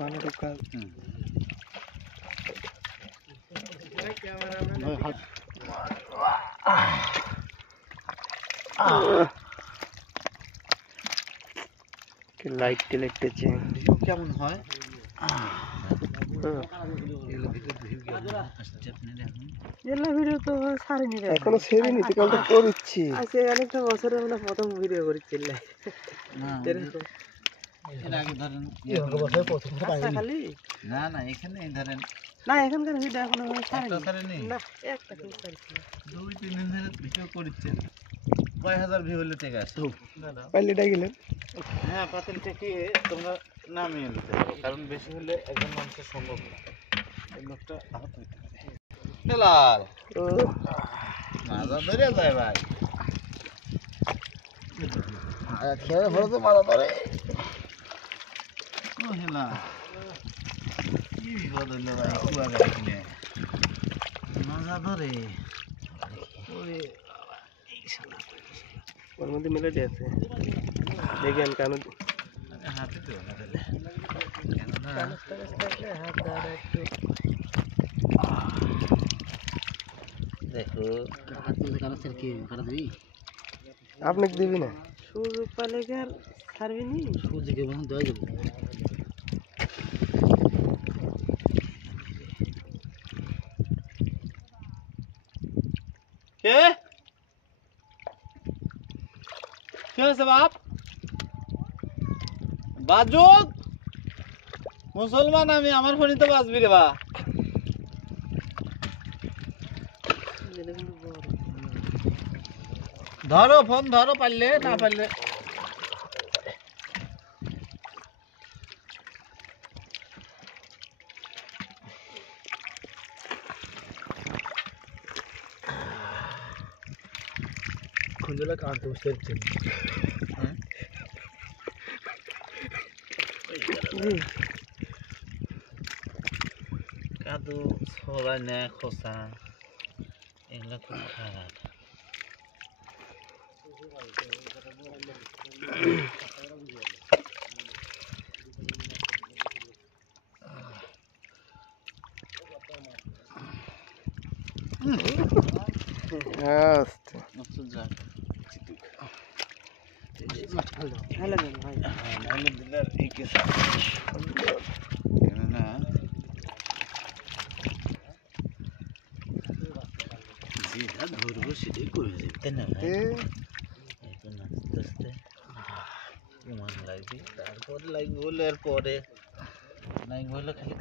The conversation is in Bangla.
ভালো ঢোকা লাইট টেলেটেছে ভিউ কেমন হয় ভিডিও তো ছাড়িনি এখনো ছেড়িনি তো কাল তো করছি আজকে অনেকটা বছরে আমরা প্রথম ভিডিও করছি না না এখানে ধরেন না এখানকার ভিডিও এখনো ছাড়িনি না একটা কেউ ছাড়ছি না 2-3 দিন ধরে ভিডিও করছেন কয় হাজার ভিউ হলে ঠিক আছে পাইলেটা গেলেন হ্যাঁ পাতিল থেকে তোমরা নামিয়ে নিতে হবে কারণ বেশি হলে একজন মানুষের সম্ভব না এই লোকটা আহত হইতে পারে হেলাল মাজা ধরে যায় ভাই খেয়ে ভরে তো মাজা ধরে ও হেলা কি বিপদ হইলো ভাই কুয়া গাড়ি কিনে মাজা ধরে ওরে ওর মধ্যে মিলে দিয়েছে দেখেন কেন হাতে তো না দিলে কেন না হাত ধরে একটু দেখো হাত মধ্যে কালো স্যার কি কাটা দিবি আপনাকে দিবি না সুযোগ পালে কি আর ছাড়বি নি সুযোগে বন্ধ দেওয়া যাবে কে কে আছে বাপ বাজুক মুসলমান আমি আমার ফোনে তো বাজবি রে বা ধরো ফোন ধরো পারলে না পারলে খুঁজলে কাটতে বসতে কাদু ছড়াই না খোসা এগুলো খুব খারাপ ধরবো সেটাই করে যেতে না আস্তে আস্তে লাগবে তারপরে লাগবে বলে আর পরে লাগবে বলে খালি